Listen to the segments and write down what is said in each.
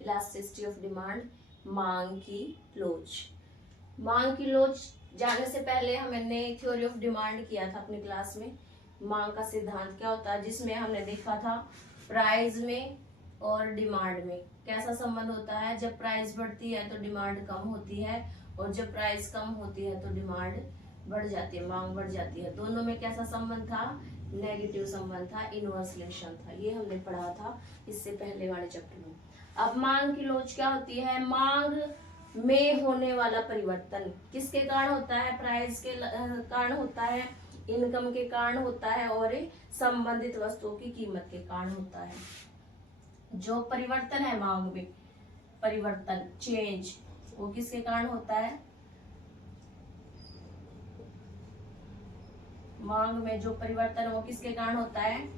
Elasticity of demand, मांग की लोच। मांग की लोच जाने से पहले हमने थ्योरी ऑफ डिमांड किया था अपनी क्लास में। मांग का सिद्धांत क्या होता है, जिसमें हमने देखा था प्राइस में और डिमांड में कैसा संबंध होता है। जब प्राइस बढ़ती है तो डिमांड कम होती है, और जब प्राइस कम होती है तो डिमांड बढ़ जाती है, मांग बढ़ जाती है। दोनों में कैसा संबंध था, नेगेटिव संबंध था, इनवर्स रिलेशन था। ये हमने पढ़ा था इससे पहले वाले चैप्टर में। अब मांग की लोच क्या होती है, मांग में होने वाला परिवर्तन किसके कारण होता है, प्राइस के कारण होता है, इनकम के कारण होता है, और संबंधित वस्तुओं की कीमत के कारण होता है। जो परिवर्तन है मांग में, परिवर्तन चेंज, वो किसके कारण होता है, मांग में जो परिवर्तन वो किसके कारण होता है,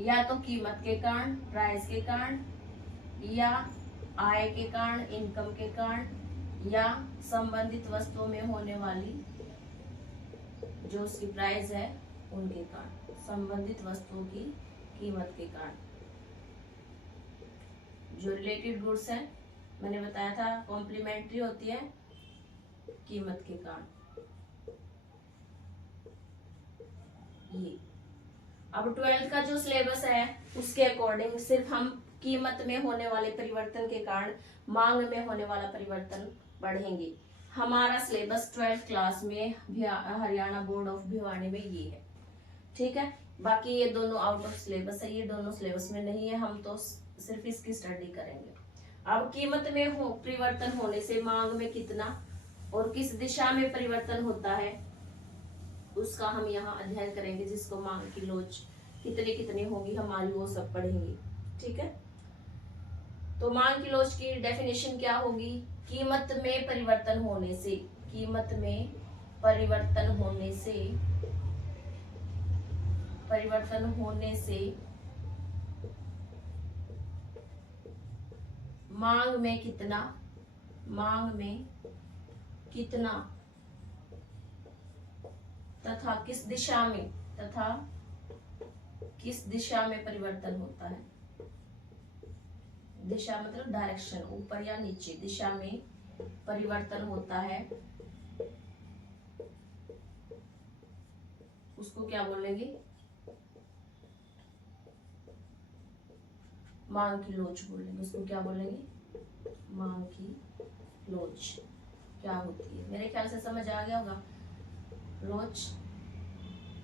या तो कीमत के कारण, प्राइस के कारण, या आय के कारण, इनकम के कारण, या संबंधित वस्तुओं में होने वाली जो उसकी प्राइस है उनके कारण, संबंधित वस्तुओं की कीमत के कारण। जो रिलेटेड गुड्स है मैंने बताया था कॉम्प्लीमेंट्री होती है कीमत के कारण। ये अब 12th का जो सिलेबस है उसके अकॉर्डिंग सिर्फ हम कीमत में होने वाले परिवर्तन के कारण मांग में होने वाला परिवर्तन पढ़ेंगे। हमारा सिलेबस 12th क्लास में हरियाणा बोर्ड ऑफ भिवानी में ये है, ठीक है। बाकी ये दोनों आउट ऑफ सिलेबस है, ये दोनों सिलेबस में नहीं है, हम तो सिर्फ इसकी स्टडी करेंगे। अब कीमत में हो परिवर्तन होने से मांग में कितना और किस दिशा में परिवर्तन होता है उसका हम यहाँ अध्ययन करेंगे, जिसको मांग की लोच कितनी कितनी होगी हमारी वो सब पढ़ेंगे, ठीक है। तो मांग की लोच की डेफिनेशन क्या होगी, कीमत में परिवर्तन होने से, कीमत में परिवर्तन होने से, परिवर्तन होने से मांग में कितना, मांग में कितना तथा किस दिशा में, तथा किस दिशा में परिवर्तन होता है। दिशा मतलब डायरेक्शन, ऊपर या नीचे, दिशा में परिवर्तन होता है उसको क्या बोलेंगे, मांग की लोच बोलेंगे। उसको क्या बोलेंगे, मांग की लोच क्या होती है। मेरे ख्याल से समझ आ गया होगा, लोच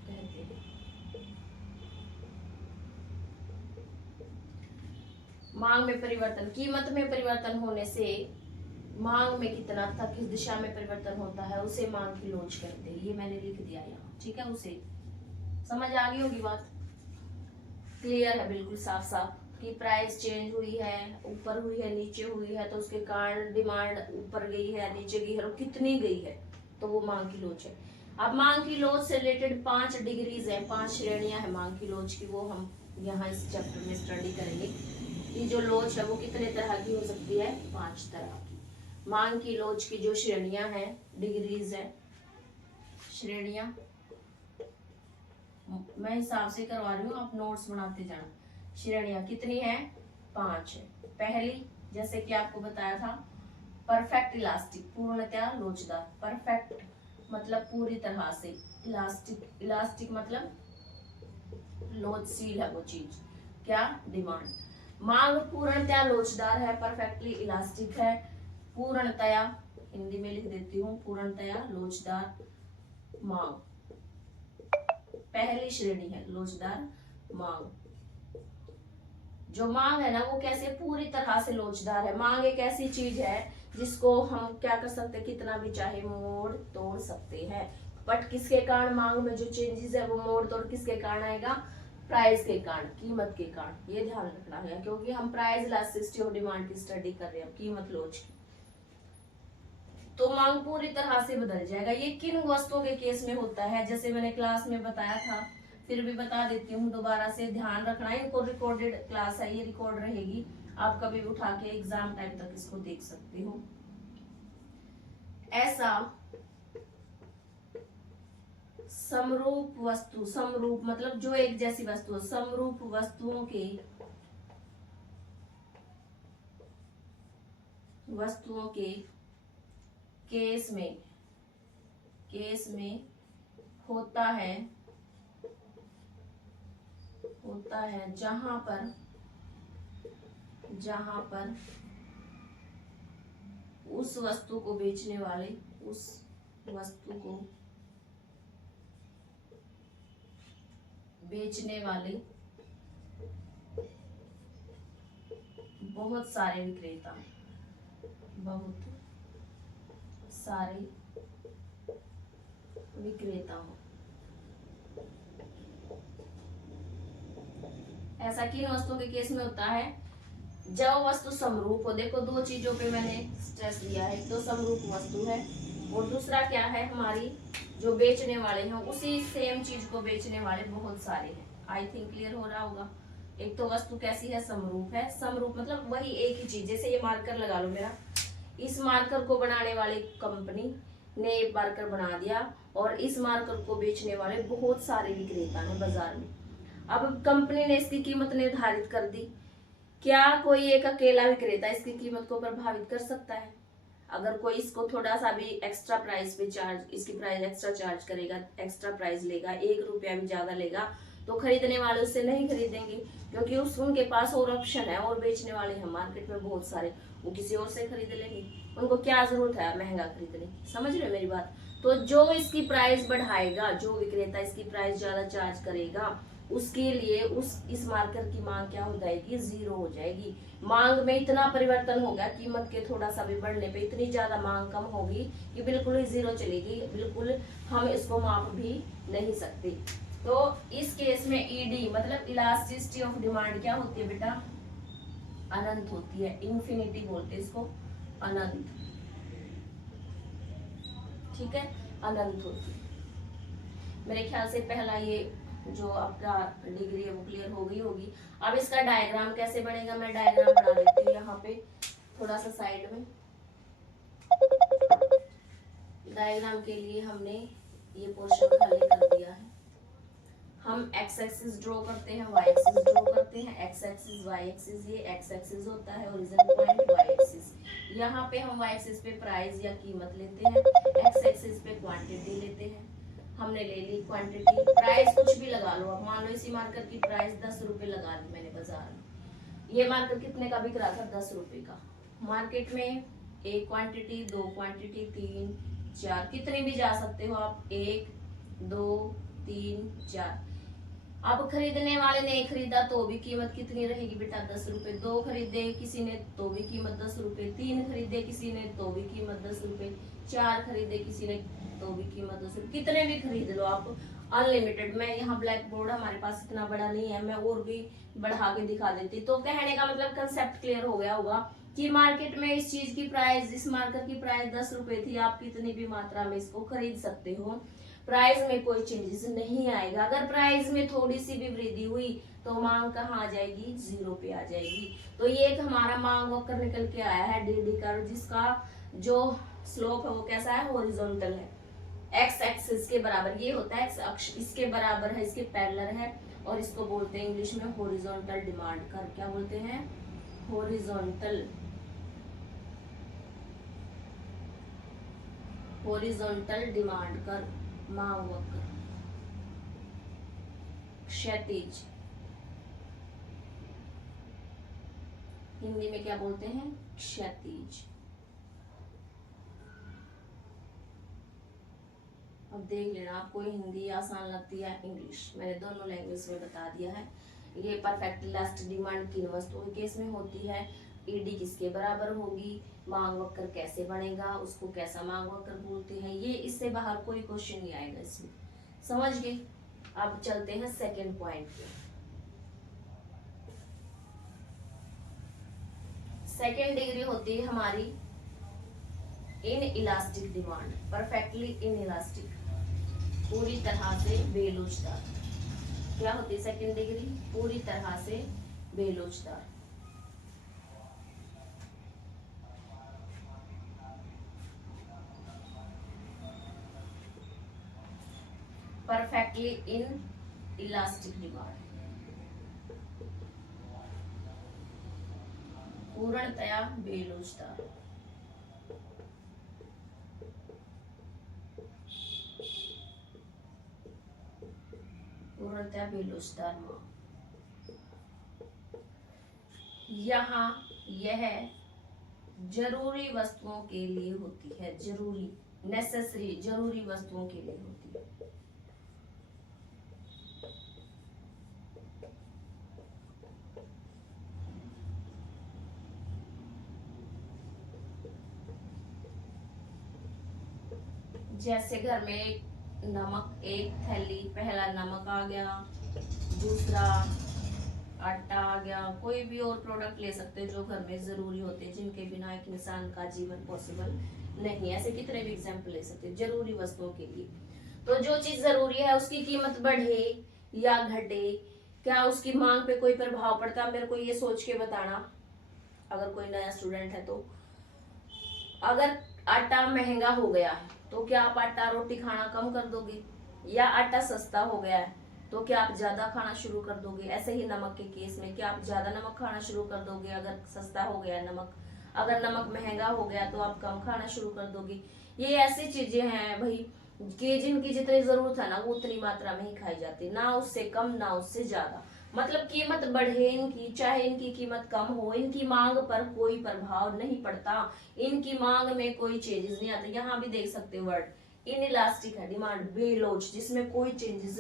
कहते हैं। मांग में परिवर्तन, कीमत में परिवर्तन होने से मांग में कितना तथा किस दिशा में परिवर्तन होता है उसे मांग की लोच कहते हैं। ये मैंने लिख दिया यहाँ, ठीक है। उसे समझ आ गई होगी, बात क्लियर है बिल्कुल साफ साफ कि प्राइस चेंज हुई है, ऊपर हुई है, नीचे हुई है, तो उसके कारण डिमांड ऊपर गई है, नीचे गई है, और कितनी गई है, तो वो मांग की लोच है। अब मांग की लोच से रिलेटेड 5 डिग्रीज है, 5 श्रेणियां हैं मांग की लोच की, वो हम यहाँ इस चैप्टर में स्टडी करेंगे। ये जो लोच है वो कितने तरह की हो सकती है, 5 तरह की। मांग की लोच की जो श्रेणियां हैं, डिग्रीज है, श्रेणियां मैं हिसाब से करवा रही हूँ, आप नोट्स बनाते जाना। श्रेणियां कितनी है, 5 है। पहली जैसे कि आपको बताया था, परफेक्ट इलास्टिक, पूर्णतया लोचदार। परफेक्ट मतलब पूरी तरह से, इलास्टिक, इलास्टिक मतलब लोचशील है वो चीज, क्या, डिमांड। मांग पूर्णतया लोचदार है, परफेक्टली इलास्टिक है, पूर्णतया, हिंदी में लिख देती हूँ, पूर्णतया लोचदार मांग पहली श्रेणी है, लोचदार मांग। जो मांग है ना वो कैसे, पूरी तरह से लोचदार है। मांग एक ऐसी चीज है जिसको हम क्या कर सकते हैं, कितना भी चाहे मोड़ तोड़ सकते हैं। बट किसके कारण मांग में जो चेंजेस है वो मोड़ तोड़ किसके कारण आएगा, प्राइस के कारण, कीमत के कारण। ये ध्यान रखना है क्योंकि हम प्राइस इलास्टिसिटी ऑफ डिमांड की स्टडी कर रहे हैं, कीमत लोच की। तो मांग पूरी तरह से बदल जाएगा। ये किन वस्तुओं के केस में होता है, जैसे मैंने क्लास में बताया था, फिर भी बता देती हूँ दोबारा से, ध्यान रखना है। इनको रिकॉर्डेड क्लास है, ये रिकॉर्ड रहेगी, आप कभी भी उठा के एग्जाम टाइम तक इसको देख सकते हो। ऐसा समरूप वस्तु, समरूप मतलब जो एक जैसी वस्तु, समरूप वस्तुओं के वस्तुओं के केस में होता है जहां पर उस वस्तु को बेचने वाले बहुत सारे विक्रेता हो। ऐसा किन वस्तुओं के केस में होता है? जब वस्तु समरूप हो। देखो, दो चीजों पे मैंने स्ट्रेस दिया है, तो समरूप वस्तु है और दूसरा क्या है, हमारी जो बेचने वाले हैं उसी सेम चीज को बेचने वाले बहुत सारे हैं। आई थिंक क्लियर हो रहा होगा। एक तो वस्तु कैसी है, समरूप है। समरूप मतलब वही एक ही चीज। जैसे ये मार्कर लगा लो मेरा, इस मार्कर को बनाने वाली कंपनी ने एक मार्कर बना दिया और इस मार्कर को बेचने वाले बहुत सारे विक्रेता हैं बाजार में। अब कंपनी ने इसकी कीमत निर्धारित कर दी। क्या कोई एक अकेला विक्रेता इसकी कीमत को प्रभावित कर सकता है? अगर कोई इसको थोड़ा सा भी एक्स्ट्रा प्राइस पे इसकी प्राइस एक्स्ट्रा चार्ज करेगा, एक्स्ट्रा प्राइस लेगा, 1 रुपया भी ज्यादा लेगा, तो खरीदने वाले उससे नहीं खरीदेंगे, क्योंकि उनके पास और ऑप्शन है और बेचने वाले हैं मार्केट में बहुत सारे, वो किसी और से खरीद लेंगे। उनको क्या जरूरत है महंगा खरीदने की? समझ रहे मेरी बात? तो जो इसकी प्राइस बढ़ाएगा, जो विक्रेता इसकी प्राइस ज्यादा चार्ज करेगा, उसके लिए इस मार्कर की मांग क्या हो जाएगी, 0 हो जाएगी। मांग में इतना परिवर्तन होगा, कीमत के थोड़ा सा भी बढ़ने पे इतनी ज्यादा मांग कम होगी कि बिल्कुल ही 0 चलेगी, बिल्कुल हम इसको माप भी नहीं सकते। तो इस केस में ईडी मतलब इलास्टिसिटी ऑफ डिमांड क्या होती है बेटा? अनंत होती है। इन्फिनिटी बोलते हैं इसको, अनंत। ठीक है, अनंत होती है। मेरे ख्याल से पहला ये जो आपका डिग्री है वो क्लियर हो गई होगी। अब इसका डायग्राम कैसे बनेगा, मैं डायग्राम बना देती हूँ यहाँ पे थोड़ा सा साइड में। डायग्राम के लिए हमने ये पोर्शन खाली कर दिया है। हम एक्स एक्सिस ड्रॉ करते हैं, वाई एक्सिस ड्रॉ करते हैं। एक्स एक्सिस, वाई एक्सिस, ये एक्स एक्सिस होता है ओरिजिन पॉइंट, वाई एक्सिस। यहाँ पे हम वाई एक्सिस पे प्राइस या कीमत लेते हैं, एक्स एक्सिस पे क्वांटिटी लेते हैं। हमने ले ली क्वांटिटी, प्राइस कुछ भी लगा लो। अब मान लो इसी मार्कर की प्राइस 10 रुपए लगा दी मैंने बाजार में। ये मार्कर कितने का बिक रहा था? 10 रुपए का। मार्केट में 1 क्वांटिटी, 2 क्वांटिटी, 3, 4, कितने भी जा सकते हो आप, 1, 2, 3, 4। अब खरीदने वाले ने खरीदा तो भी कीमत कितनी रहेगी बेटा? 10 रुपए। 2 खरीदे किसी ने तो भी कीमत 10 रुपए। 3 खरीदे किसी ने तो भी कीमत 10 रुपए। 4 खरीदे किसी ने तो भी कीमत 10 रुपए। कितने भी खरीद लो आप, अनलिमिटेड। मैं यहाँ ब्लैक बोर्ड हमारे पास इतना बड़ा नहीं है, मैं और भी बढ़ा के दिखा देती। तो कहने का मतलब कंसेप्ट क्लियर हो गया होगा कि मार्केट में इस चीज की प्राइस, इस मार्कर की प्राइस 10 रुपए थी, आप कितनी भी मात्रा में इसको खरीद सकते हो, प्राइस में कोई चेंजेस नहीं आएगा। अगर प्राइस में थोड़ी सी भी वृद्धि हुई तो मांग कहाँ आ जाएगी? 0 पे आ जाएगी। तो ये एक हमारा मांग वक्र निकल के आया है, डीडी कर्व, जिसका जो स्लोप है वो कैसा है? हॉरिजॉन्टल है। एक्स एक्सिस के बराबर ये होता है, एक्स अक्ष इसके बराबर है, इसके पैरेलल है, और इसको बोलते हैं इंग्लिश में हॉरिजॉन्टल डिमांड कर्व। क्या बोलते हैं? हॉरिजॉन्टल डिमांड कर्व, मांग वक्र। क्षैतिज, हिंदी में क्या बोलते हैं? क्षैतिज। अब देख लेना आपको हिंदी आसान लगती है इंग्लिश, मैंने दोनों लैंग्वेज में बता दिया है। ये परफेक्ट लास्ट डिमांड किन वस्तुओं के केस में होती है, ईडी किसके बराबर होगी, मांग वक्र कैसे बनेगा, उसको कैसा मांग वक्र बोलते हैं, ये इससे बाहर कोई क्वेश्चन नहीं आएगा इसमें। समझ गए? अब चलते हैं सेकंड पॉइंट पे। सेकंड डिग्री होती है हमारी in elastic demand, perfectly in elastic, पूरी तरह से बेलोचदार। क्या होती है सेकंड डिग्री? पूरी तरह से बेलोचदार। परफेक्टली इन इलास्टिक डिमांड, पूर्णतया बेलोचदार। पूर्णतः बेलोचदार मांग। यहाँ यह जरूरी वस्तुओं के लिए होती है, जरूरी, नेसेसरी, जरूरी वस्तुओं के लिए होती है। जैसे घर में नमक, एक थैली, पहला नमक आ गया, दूसरा आटा आ गया, कोई भी और प्रोडक्ट ले सकते हैं जो घर में जरूरी होते हैं, जिनके बिना एक इंसान का जीवन पॉसिबल नहीं है। ऐसे कितने भी एग्जाम्पल ले सकते हैं जरूरी वस्तुओं के लिए। तो जो चीज जरूरी है उसकी कीमत बढ़े या घटे, क्या उसकी मांग पे कोई प्रभाव पड़ता है? मेरे को ये सोच के बताना, अगर कोई नया स्टूडेंट है तो। अगर आटा महंगा हो गया है तो क्या आप आटा रोटी खाना कम कर दोगे? या आटा सस्ता हो गया है तो क्या आप ज्यादा खाना शुरू कर दोगे? ऐसे ही नमक के केस में, क्या आप ज्यादा नमक खाना शुरू कर दोगे अगर सस्ता हो गया नमक? अगर नमक महंगा हो गया तो आप कम खाना शुरू कर दोगे। ये ऐसी चीजें हैं भाई कि जिनकी जितनी जरूरत है ना वो उतनी मात्रा में ही खाई जाती, ना उससे कम ना उससे ज्यादा। मतलब कीमत बढ़े इनकी, चाहे इनकी कीमत कम हो, इनकी मांग पर कोई प्रभाव नहीं पड़ता, इनकी मांग में कोई चेंजेस नहीं आते। यहाँ भी देख सकते हो वर्ड इनइलास्टिक है, डिमांड बेलोच, जिसमें कोई चेंजेस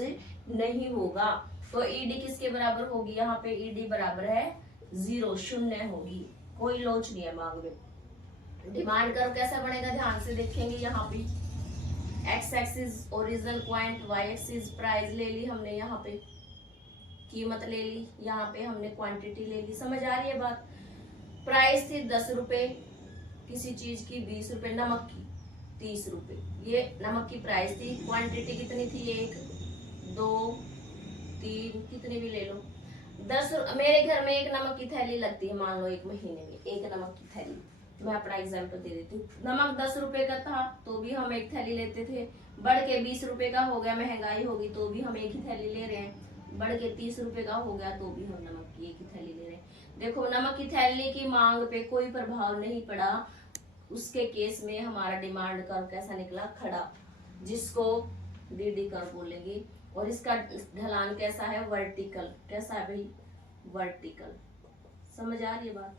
नहीं होगा। तो ईडी किसके बराबर होगी? यहाँ पे ईडी बराबर है 0, शून्य होगी, कोई लोच नहीं है मांग में। डिमांड कर्व कैसा बनेगा ध्यान से देखेंगे। यहाँ पे X axis original point, Y axis price ले ली हमने, यहाँ पे कीमत ले ली, यहाँ पे हमने क्वांटिटी ले ली। समझ आ रही है बात? प्राइस थी 10 रुपए किसी चीज की, 20 रुपए, नमक की 30 रुपए, ये नमक की प्राइस थी। क्वांटिटी कितनी थी? 1 2 3, कितनी भी ले लो। 10, मेरे घर में एक नमक की थैली लगती है, मान लो एक महीने में एक नमक की थैली, मैं अपना एग्जाम्पल दे देती हूँ। नमक 10 रुपए का था तो भी हम एक थैली लेते थे, बढ़ के 20 रुपए का हो गया, महंगाई होगी तो भी हम एक ही थैली ले रहे हैं, बढ़ के 30 रुपए का हो गया तो भी हम नमक की एक ही थैली ले रहे हैं। देखो नमक की थैली की मांग पे कोई प्रभाव नहीं पड़ा, उसके केस में हमारा डिमांड कर्व कैसा निकला? खड़ा, जिसको डीडी कर्व बोलेंगे। और इसका ढलान कैसा है? वर्टिकल। कैसा है भाई? वर्टिकल। समझ आ रही है बात?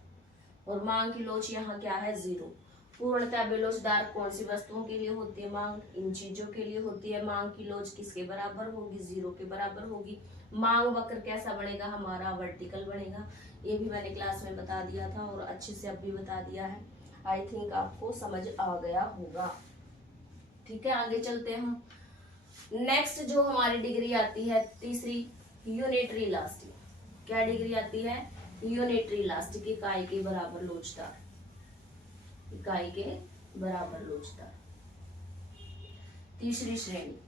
और मांग की लोच यहाँ क्या है? 0। पूर्णतः बेलोचदार कौन सी वस्तुओं के लिए होती है मांग? इन चीजों के लिए होती है। मांग की लोच किसके बराबर होगी? 0 के बराबर होगी। मांग वक्र कैसा बनेगा हमारा? वर्टिकल बनेगा। ये भी मैंने क्लास में बता दिया था और अच्छे से अब भी बता दिया है। आई थिंक आपको समझ आ गया होगा। ठीक है, आगे चलते हैं हम। नेक्स्ट जो हमारी डिग्री आती है तीसरी, यूनिटरी इलास्टिक। क्या डिग्री आती है? यूनिटरी इलास्टिक, इकाई के बराबर लोचदार, इकाई के बराबर लोचदार। तीसरी श्रेणी,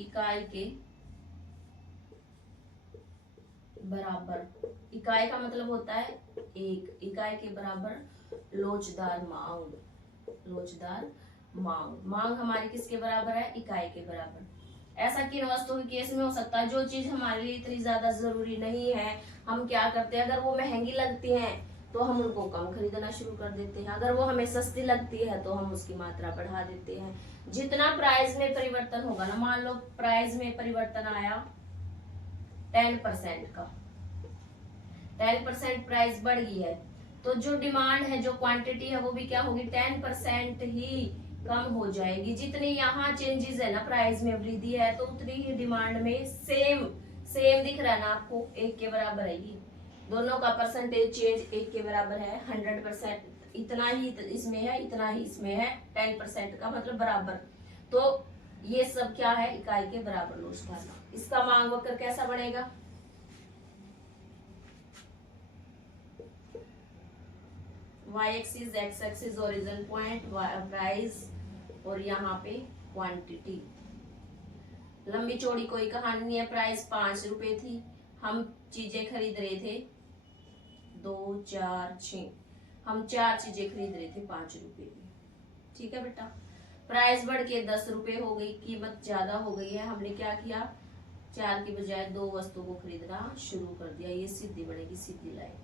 इकाई के बराबर, इकाई का मतलब होता है एक, इकाई के बराबर लोचदार मांग, लोचदार मांग। मांग हमारी किसके बराबर है? इकाई के बराबर। ऐसा किन वस्तुओं के केस में हो सकता है? जो चीज हमारे लिए इतनी ज्यादा जरूरी नहीं है, हम क्या करते हैं, अगर वो महंगी लगती है तो हम उनको कम खरीदना शुरू कर देते हैं, अगर वो हमें सस्ती लगती है तो हम उसकी मात्रा बढ़ा देते हैं। जितना प्राइस में परिवर्तन होगा ना, मान लो प्राइस में परिवर्तन आया 10% का, 10% प्राइस बढ़ गई है तो जो डिमांड है, जो क्वांटिटी है वो भी क्या होगी? 10% ही कम हो जाएगी। जितनी यहाँ चेंजेस है ना, प्राइस में वृद्धि है तो उतनी ही डिमांड में सेम दिख रहा है ना आपको, 1 के बराबर है। ये दोनों का परसेंटेज चेंज 1 के बराबर है। 100% इतना ही इसमें है, इतना ही इसमें है, 10% का मतलब बराबर। तो ये सब क्या है? इकाई के बराबर लोचदार। इसका मांग वक्र कैसा बनेगा? Y axis, X axis origin point, price, और यहाँ पे क्वांटिटी। लंबी चौड़ी कोई कहानी नहीं है। प्राइस 5 रुपए थी, हम चीजें खरीद रहे थे 2 4 6, हम 4 चीजें खरीद रहे थे 5 रुपए की। ठीक है बेटा, प्राइस बढ़ के 10 रुपए हो गई, कीमत ज्यादा हो गई है, हमने क्या किया? 4 की बजाय 2 वस्तु को खरीदना शुरू कर दिया। ये सीधी बनेगी, सीधी लाइन।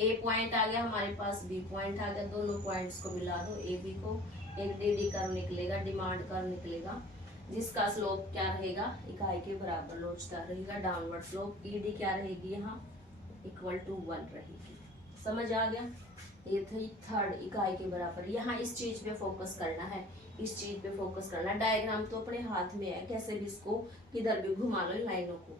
ए पॉइंट आ गया हमारे पास, बी पॉइंट आ गया, दोनों पॉइंट्स को मिला दो, ए बी को, एक डीडी कर्व निकलेगा, डिमांड कर्व निकलेगा, जिसका स्लोप क्या रहेगा, इकाई के बराबर लोचदार रहेगा। डाउनवर्ड स्लोप ईडी क्या रहेगी, यहाँ इक्वल टू 1 रहेगी। समझ आ गया? ये थी थर्ड, इकाई के बराबर। यहाँ इस चीज पे फोकस करना है, इस चीज पे फोकस करना। डायग्राम तो अपने हाथ में है, कैसे भी इसको किधर भी घुमा लो इन लाइनों को।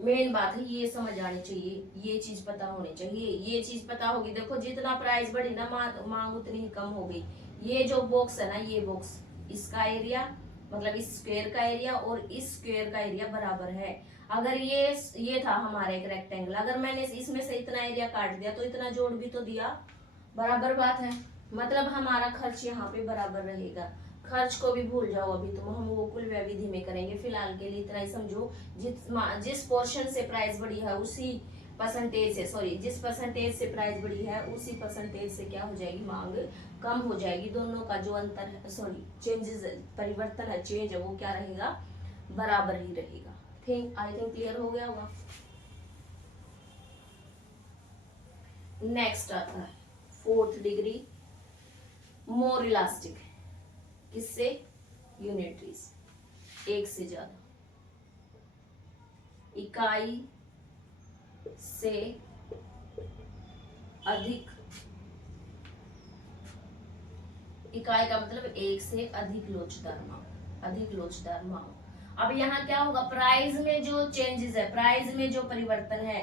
मेन बात है ये समझ आनी चाहिए, ये चीज पता होनी चाहिए। ये चीज पता होगी, देखो जितना प्राइस बढ़ी ना मांग उतनी ही कम हो गई। ये जो बॉक्स है ना, ये बॉक्स, इसका एरिया मतलब इस स्क्वायर का एरिया और इस स्क्वायर का एरिया बराबर है। अगर ये था हमारा एक रेक्टेंगल, अगर मैंने इसमें से इतना एरिया काट दिया तो इतना जोड़ भी तो दिया, बराबर बात है। मतलब हमारा खर्च यहाँ पे बराबर रहेगा। खर्च को भी भूल जाओ अभी तुम, हम वो कुल व्यय विधि में करेंगे। फिलहाल के लिए इतना ही समझो, जिस पोर्शन से प्राइस बढ़ी है उसी परसेंटेज से, सॉरी जिस परसेंटेज से प्राइस बढ़ी है उसी परसेंटेज से क्या हो जाएगी, मांग कम हो जाएगी। दोनों का जो अंतर है, सॉरी चेंजेस, परिवर्तन है, चेंज है, वो क्या रहेगा, बराबर ही रहेगा। आई थिंक क्लियर हो गया होगा। नेक्स्ट आता है 4th डिग्री, मोर इलास्टिक। किससे, यूनिटरीज, एक से ज्यादा, इकाई से अधिक, इकाई का मतलब एक से अधिक लोचदार मांग, अधिक लोचदार मांग। अब यहाँ क्या होगा, प्राइस में जो चेंजेस है, प्राइस में जो परिवर्तन है,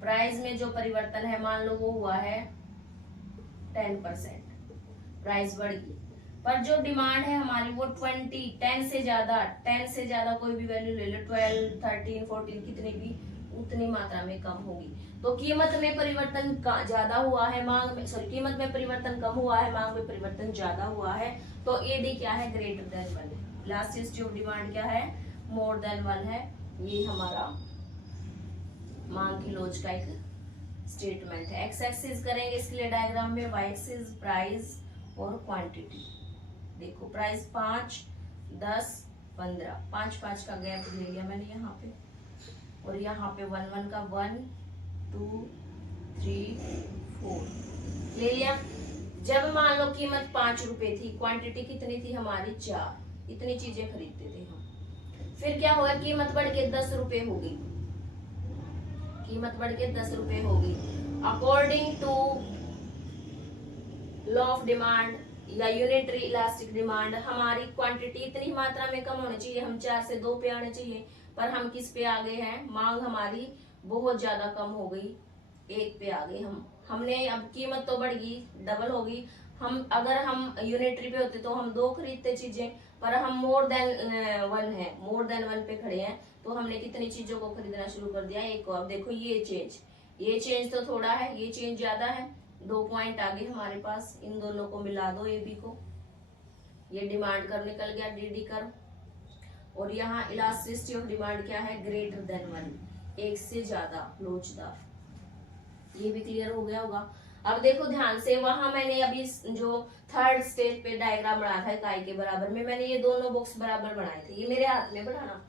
प्राइस में जो परिवर्तन है, मान लो वो हुआ है 10%, प्राइस बढ़ गई, पर जो डिमांड है हमारी वो 10 से ज्यादा, 10 से ज्यादा कोई भी वैल्यू ले लो, 12, 13, 14 कितनी भी, उतनी मात्रा में कम होगी। तो कीमत में परिवर्तन ज्यादा हुआ है, मांग में, सॉरी कीमत में परिवर्तन कम हुआ है, मांग में परिवर्तन ज्यादा हुआ है, तो एडी क्या है, ग्रेटर देन 1 है। लास्ट जो डिमांड क्या है, मोर देन 1 है। ये हमारा मांग की लोच का एक स्टेटमेंट है। एक्स एक्सिस करेंगे इसके लिए डायग्राम में, वाई एक्सिस प्राइस और क्वांटिटी। देखो प्राइस 5, 10, 15, 5 का गैप ले लिया मैंने यहाँ पे, और यहाँ पे 1 का 1, 2, 3, 4 ले लिया। जब मान लो कीमत 5 रुपए थी, क्वांटिटी कितनी थी हमारी 4, इतनी चीजें खरीदते थे हम। फिर क्या होगा, कीमत बढ़ के 10 रुपए होगी, कीमत बढ़ के 10 रुपए होगी। According to law of demand या यूनिटरी इलास्टिक डिमांड, हमारी क्वांटिटी इतनी मात्रा में कम होनी चाहिए, हम 4 से 2 पे आने चाहिए, पर हम किस पे आ गए हैं, मांग हमारी बहुत ज्यादा कम हो गई, 1 पे आ गए हम। हमने अब कीमत तो बढ़ गई, डबल होगी। हम अगर हम यूनिटरी पे होते तो हम 2 खरीदते चीजें, पर हम मोर देन 1 है, मोर देन 1 पे खड़े हैं, तो हमने कितनी चीजों को खरीदना शुरू कर दिया, 1 को। अब देखो ये चेंज तो थोड़ा है, ये चेंज ज्यादा है, 2 पॉइंट आगे हमारे पास। इन दोनों को मिला दो, ए बी को, ये डिमांड कर्व निकल गया, डीडी कर्व। और यहाँ इलास्टिसिटी ऑफ डिमांड क्या है, ग्रेटर देन 1, एक से ज्यादा लोचदार। ये भी क्लियर हो गया होगा। अब देखो ध्यान से, वहां मैंने अभी जो 3rd स्टेज पे डायग्राम बनाया था इकाई के बराबर में, मैंने ये दोनों बॉक्स बराबर बनाए थे, ये मेरे हाथ में बनाना।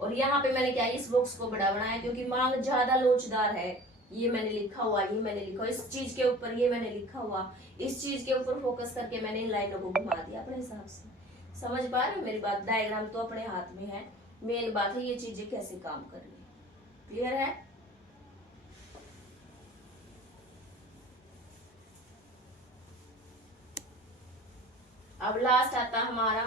और यहाँ पे मैंने क्या, इस बॉक्स को बड़ा बनाया, क्योंकि मांग ज्यादा लोचदार है। ये मैंने लिखा हुआ, ये मैंने लिखा हुआ, इस चीज के ऊपर ये मैंने लिखा हुआ, इस चीज के ऊपर फोकस करके मैंने इन लाइनों को घुमा दिया अपने हिसाब से। समझ पा रहे हो मेरी बात? डायग्राम तो अपने हाथ में है, मेन बात है ये चीजें कैसे काम कर रही है। क्लियर है? अब लास्ट आता हमारा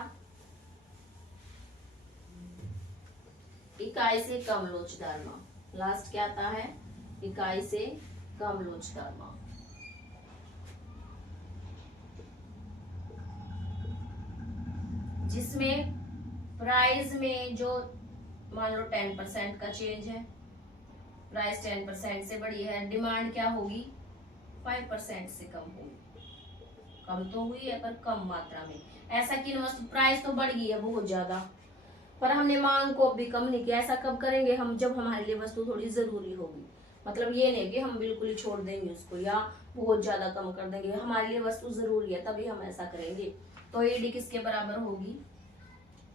इकाई से कम लोचदार मांग। लास्ट क्या आता है, इकाई से कम लोचदार मांग, जिसमें प्राइस में जो मान लो 10% का चेंज है, प्राइस 10% से बढ़ी है, डिमांड क्या होगी, 5% से कम होगी। कम तो हुई है पर कम मात्रा में। ऐसा कि वस्तु प्राइस तो बढ़ गई है बहुत ज्यादा, पर हमने मांग को भी कम नहीं किया। ऐसा कब करेंगे हम, जब हमारे लिए वस्तु थोड़ी जरूरी होगी। मतलब ये नहीं कि हम बिल्कुल ही छोड़ देंगे उसको या बहुत ज्यादा कम कर देंगे, हमारे लिए वस्तु जरूरी है तभी हम ऐसा करेंगे। तो एडी किसके बराबर होगी,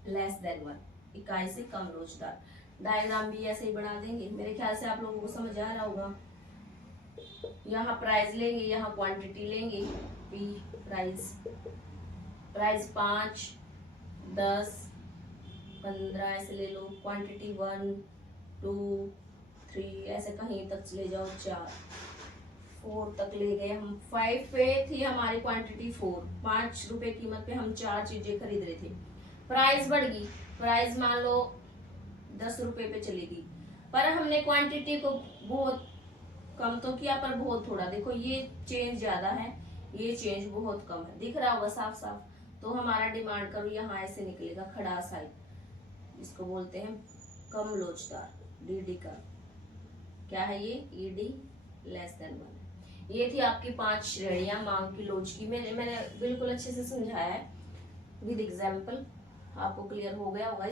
लेस देन 1, इकाई से कम लोचदार। डायग्राम भी ऐसे ही बना देंगे। मेरे ख्याल से आप लोगों को समझ आ रहा होगा। यहाँ प्राइस लेंगे, यहाँ क्वांटिटी लेंगे, पी प्राइस, प्राइस 5, 10, 15 ऐसे ले लो। क्वांटिटी 1, 2, 3 ऐसे कहीं तक ले जाओ, 4, 4 तक ले गए हम। 5 पे थी हमारी क्वांटिटी 4, 5 रुपए कीमत पे हम 4 चीजें खरीद रहे थे। प्राइस बढ़ गई, प्राइस मान लो 10 रुपए पे चली गई, पर हमने क्वांटिटी को बहुत कम तो किया, पर बहुत थोड़ा। देखो ये चेंज ज्यादा है, ये चेंज बहुत कम है, दिख रहा होगा साफ साफ। तो हमारा डिमांड करो यहाँ ऐसे निकलेगा, खड़ा साइज, इसको बोलते हैं कम लोचदार, डीडी का। क्या है ये? ईडी <<1। ये थी आपकी 5 श्रेणियां मांग की लोच की। मैंने बिल्कुल अच्छे से समझाया है विद एग्जाम्पल, आपको क्लियर हो गया होगा।